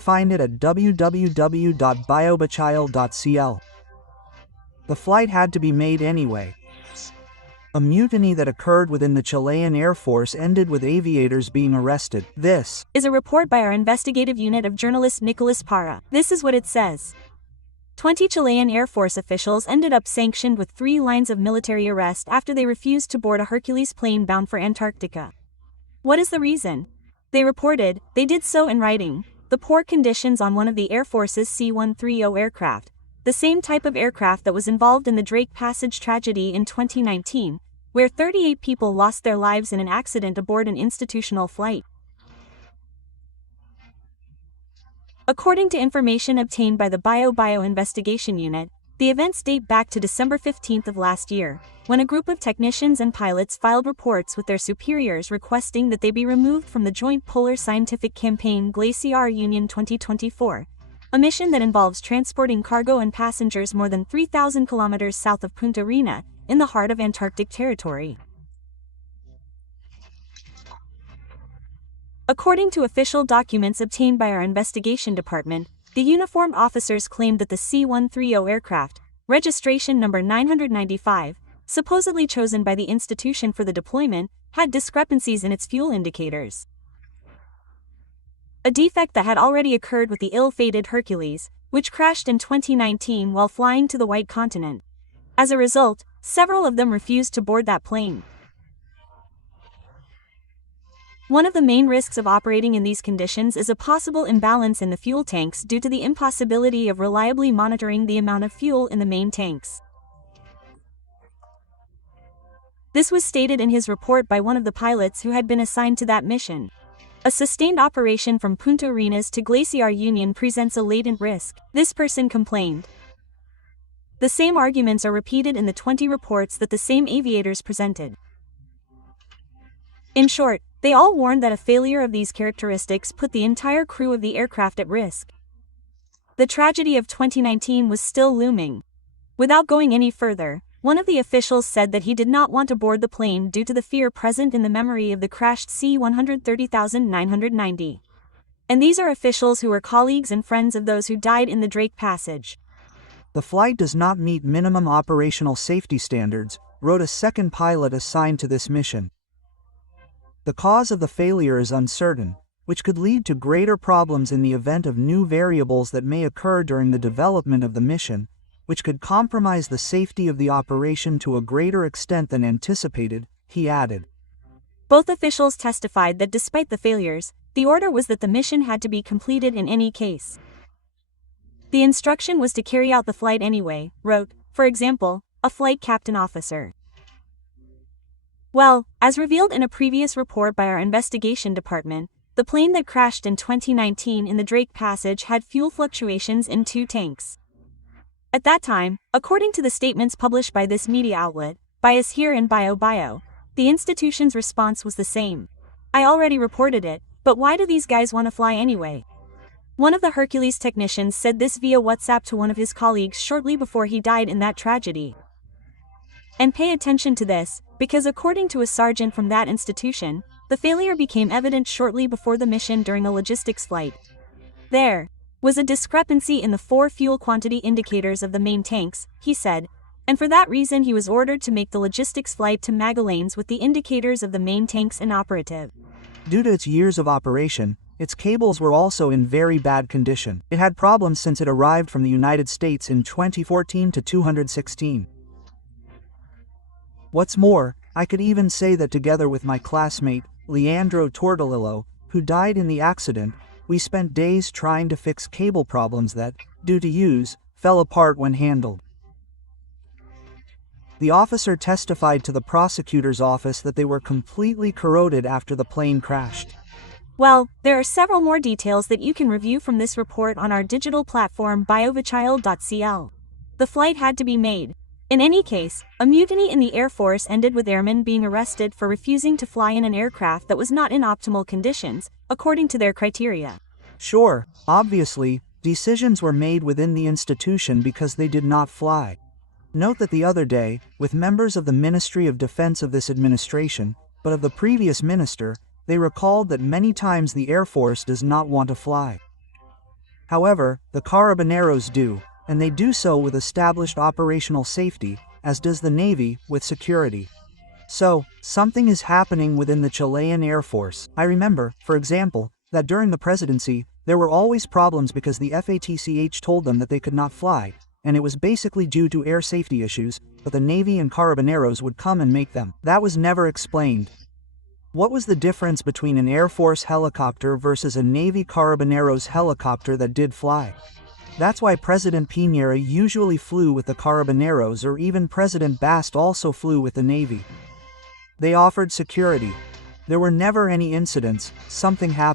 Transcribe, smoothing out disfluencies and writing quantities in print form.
find it at www.biobachile.cl. The flight had to be made anyway. A mutiny that occurred within the Chilean Air Force ended with aviators being arrested. This is a report by our investigative unit of journalist Nicolas Parra. This is what it says. 20 Chilean Air Force officials ended up sanctioned with 3 lines of military arrest after they refused to board a Hercules plane bound for Antarctica. What is the reason? They reported, they did so in writing, the poor conditions on one of the Air Force's C-130 aircraft, the same type of aircraft that was involved in the Drake Passage tragedy in 2019, where 38 people lost their lives in an accident aboard an institutional flight. According to information obtained by the Bio Investigation Unit, the events date back to December 15 of last year, when a group of technicians and pilots filed reports with their superiors requesting that they be removed from the Joint Polar Scientific Campaign Glaciar Union 2024, a mission that involves transporting cargo and passengers more than 3,000 kilometers south of Punta Arenas, in the heart of Antarctic territory. According to official documents obtained by our investigation department, the uniformed officers claimed that the C-130 aircraft, registration number 995, supposedly chosen by the institution for the deployment, had discrepancies in its fuel indicators. A defect that had already occurred with the ill-fated Hercules, which crashed in 2019 while flying to the White Continent. As a result, several of them refused to board that plane. One of the main risks of operating in these conditions is a possible imbalance in the fuel tanks due to the impossibility of reliably monitoring the amount of fuel in the main tanks. This was stated in his report by one of the pilots who had been assigned to that mission. A sustained operation from Punta Arenas to Glaciar Union presents a latent risk, this person complained. The same arguments are repeated in the 20 reports that the same aviators presented. In short, they all warned that a failure of these characteristics put the entire crew of the aircraft at risk. The tragedy of 2019 was still looming. Without going any further, one of the officials said that he did not want to board the plane due to the fear present in the memory of the crashed C-130,990. And these are officials who were colleagues and friends of those who died in the Drake Passage. The flight does not meet minimum operational safety standards, wrote a second pilot assigned to this mission. The cause of the failure is uncertain, which could lead to greater problems in the event of new variables that may occur during the development of the mission, which could compromise the safety of the operation to a greater extent than anticipated, he added. Both officials testified that despite the failures, the order was that the mission had to be completed in any case. The instruction was to carry out the flight anyway, wrote, for example, a flight captain officer. Well, as revealed in a previous report by our investigation department, the plane that crashed in 2019 in the Drake Passage had fuel fluctuations in 2 tanks. At that time, according to the statements published by this media outlet, Bias Here and Bio, the institution's response was the same. I already reported it, but why do these guys want to fly anyway? One of the Hercules technicians said this via WhatsApp to one of his colleagues shortly before he died in that tragedy. And pay attention to this, because according to a sergeant from that institution, the failure became evident shortly before the mission during a logistics flight. There was a discrepancy in the 4 fuel quantity indicators of the main tanks, he said, and for that reason he was ordered to make the logistics flight to Magallanes with the indicators of the main tanks inoperative. Due to its years of operation, its cables were also in very bad condition. It had problems since it arrived from the United States in 2014 to 2016. What's more, I could even say that together with my classmate, Leandro Tortolillo, who died in the accident, we spent days trying to fix cable problems that, due to use, fell apart when handled. The officer testified to the prosecutor's office that they were completely corroded after the plane crashed. Well, there are several more details that you can review from this report on our digital platform biovachile.cl. The flight had to be made. In any case, a mutiny in the Air Force ended with airmen being arrested for refusing to fly in an aircraft that was not in optimal conditions, according to their criteria. Sure, obviously, decisions were made within the institution because they did not fly. Note that the other day, with members of the Ministry of Defense of this administration, but of the previous minister, they recalled that many times the Air Force does not want to fly. However, the Carabineros do, and they do so with established operational safety, as does the Navy, with security. So, something is happening within the Chilean Air Force. I remember, for example, that during the presidency, there were always problems because the FATCH told them that they could not fly, and it was basically due to air safety issues, but the Navy and Carabineros would come and make them. That was never explained. What was the difference between an Air Force helicopter versus a Navy Carabineros helicopter that did fly? That's why President Piñera usually flew with the Carabineros, or even President Bast also flew with the Navy. They offered security. There were never any incidents. Something happened.